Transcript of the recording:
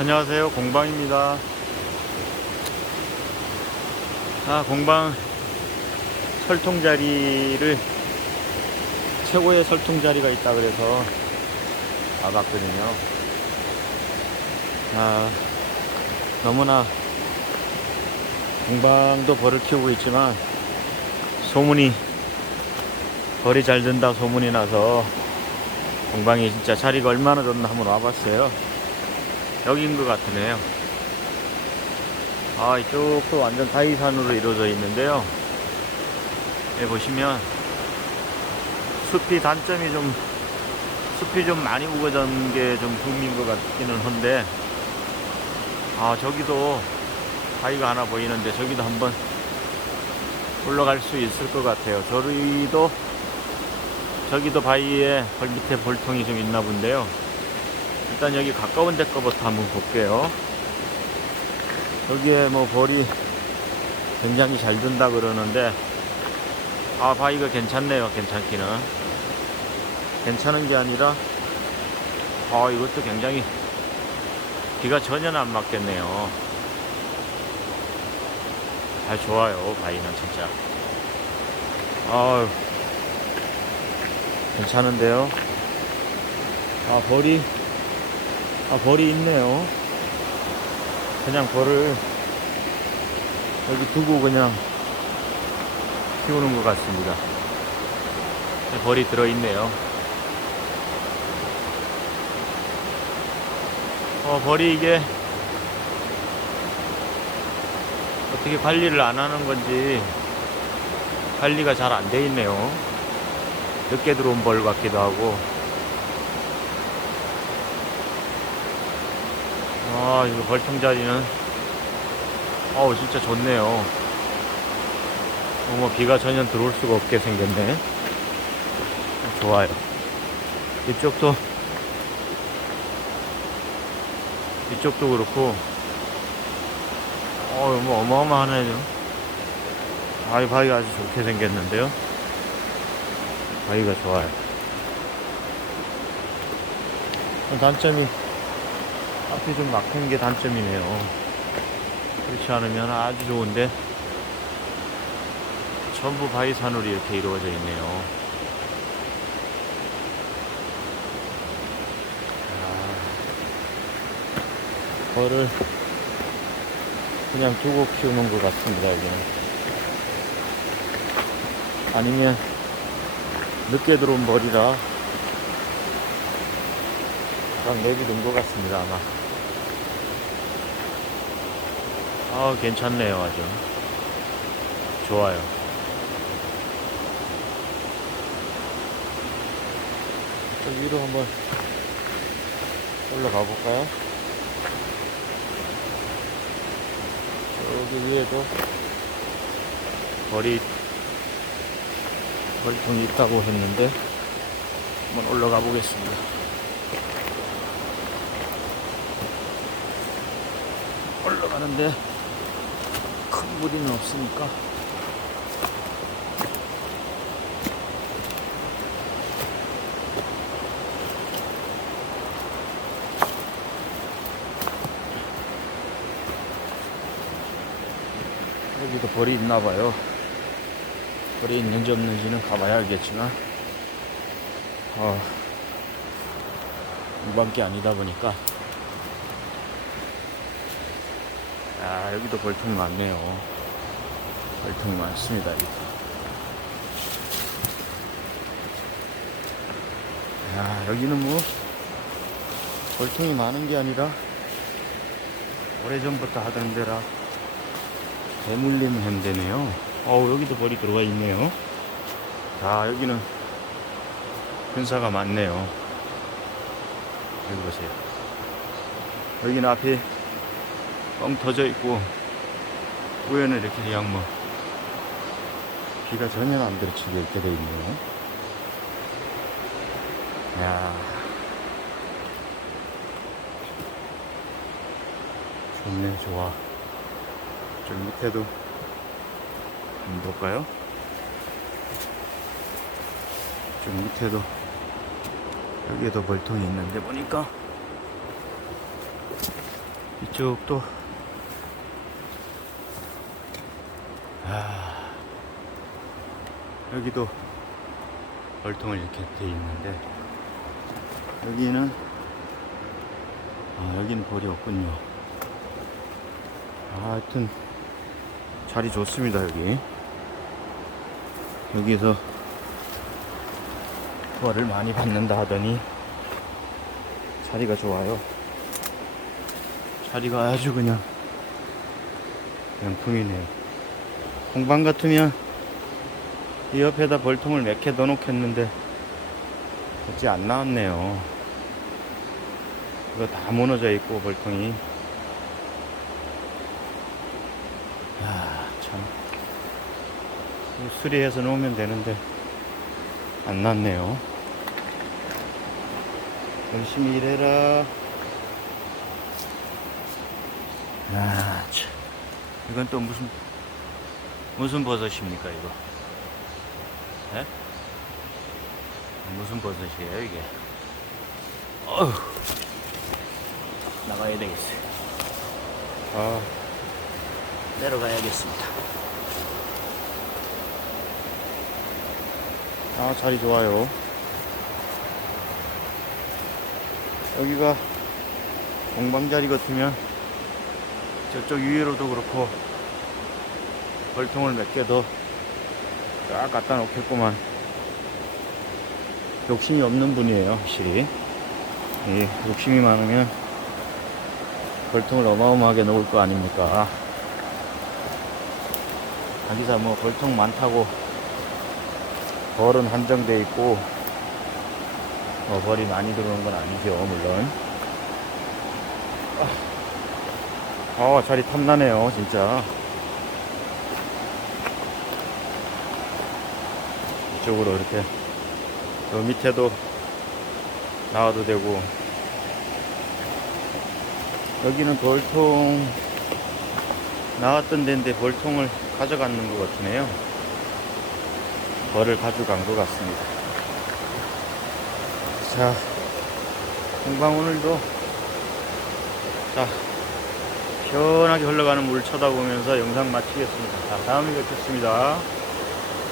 안녕하세요. 공방입니다. 아, 공방 설통 자리를 최고의 설통 자리가 있다 그래서 와봤거든요. 아, 너무나 공방도 벌을 키우고 있지만 소문이 벌이 잘 된다 소문이 나서 공방이 진짜 자리가 얼마나 좋나 한번 와봤어요. 여긴 것 같으네요. 아, 이쪽도 완전 다이산으로 이루어져 있는데요. 여기 보시면 숲이 단점이 좀 숲이 좀 많이 우거진 게좀 붐인 것 같기는 한데 아 저기도 바위가 하나 보이는데 저기도 한번 올라갈 수 있을 것 같아요. 저기도 저기도 바위에 벌 밑에 볼통이 좀 있나 본데요. 일단 여기 가까운 데 거부터 한번 볼게요. 여기에 뭐 벌이 굉장히 잘 든다 그러는데 아 바위가 괜찮네요. 괜찮기는 괜찮은 게 아니라 아 이것도 굉장히 비가 전혀 안 맞겠네요. 잘 좋아요 바위는 진짜. 아 괜찮은데요. 아 벌이 아 벌이 있네요. 그냥 벌을 여기 두고 그냥 키우는 것 같습니다. 벌이 들어있네요. 어, 벌이 이게 어떻게 관리를 안 하는 건지 관리가 잘 안 돼 있네요. 늦게 들어온 벌 같기도 하고. 아, 이거 벌통 자리는, 어우, 진짜 좋네요. 어, 뭐, 비가 전혀 들어올 수가 없게 생겼네. 좋아요. 이쪽도, 이쪽도 그렇고, 어, 뭐, 어마어마하네요. 아이, 바위가 아주 좋게 생겼는데요. 바위가 좋아요. 단점이, 앞이 좀 막힌 게 단점이네요. 그렇지 않으면 아주 좋은데 전부 바위산으로 이렇게 이루어져 있네요. 아, 벌을 그냥 두고 키우는 것 같습니다, 여기는. 아니면 늦게 들어온 벌이라 그냥 내비둔 것 같습니다, 아마. 아, 괜찮네요, 아주. 좋아요. 저 위로 한번 올라가 볼까요? 여기 위에도 벌이 벌통이 있다고 했는데 한번 올라가 보겠습니다. 올라가는데 큰 무리는 없으니까 여기도 벌이 있나 봐요. 벌이 있는지 없는지는 가봐야 알겠지만, 어, 무방기 아니다 보니까, 아, 여기도 벌통 많네요. 벌통 많습니다, 여기. 야, 여기는 뭐, 벌통이 많은 게 아니라, 오래전부터 하던 데라, 대물림 현대네요. 어우, 여기도 벌이 들어가 있네요. 아, 여기는 근사가 많네요. 여기 보세요. 여기는 앞에 뻥 터져 있고, 위에는 이렇게 그냥 뭐, 비가 전혀 안 들어치게 이렇게 돼 있네요. 야 좋네, 좋아. 좀 밑에도 한번 볼까요? 좀 밑에도 여기에도 벌통이 있는데 보니까 이쪽도 아. 여기도 벌통을 이렇게 돼 있는데 여기는 아 여기는 벌이 없군요. 아 하여튼 자리 좋습니다 여기. 여기서 벌을 많이 받는다 하더니 자리가 좋아요. 자리가 아주 그냥 명품이네요 공방 같으면 이 옆에다 벌통을 몇 개 넣어놓겠는데 어찌 안 나왔네요. 이거 다 무너져 있고 벌통이. 야참. 수리해서 놓으면 되는데 안 났네요. 열심히 일해라. 아, 참. 이건 또 무슨, 무슨 버섯입니까, 이거? 예? 무슨 버섯이에요, 이게? 어휴. 나가야 되겠어요. 아, 내려가야겠습니다. 아, 자리 좋아요. 여기가 공방 자리 같으면 저쪽 위로도 그렇고 벌통을 몇 개 더 쫙 갖다 놓겠구만. 욕심이 없는 분이에요 확실히. 이 욕심이 많으면 벌통을 어마어마하게 놓을 거 아닙니까? 자기사 뭐 벌통 많다고 벌은 한정돼 있고 뭐 벌이 많이 들어오는 건 아니죠 물론. 아 자리 탐나네요 진짜 쪽으로 이렇게 저 밑에도 나와도 되고 여기는 벌통 나왔던 데인데 벌통을 가져가는 것 같으네요 벌을 가져간 것 같습니다 자 공방 오늘도 자 시원하게 흘러가는 물 쳐다보면서 영상 마치겠습니다. 자, 다음에 뵙겠습니다.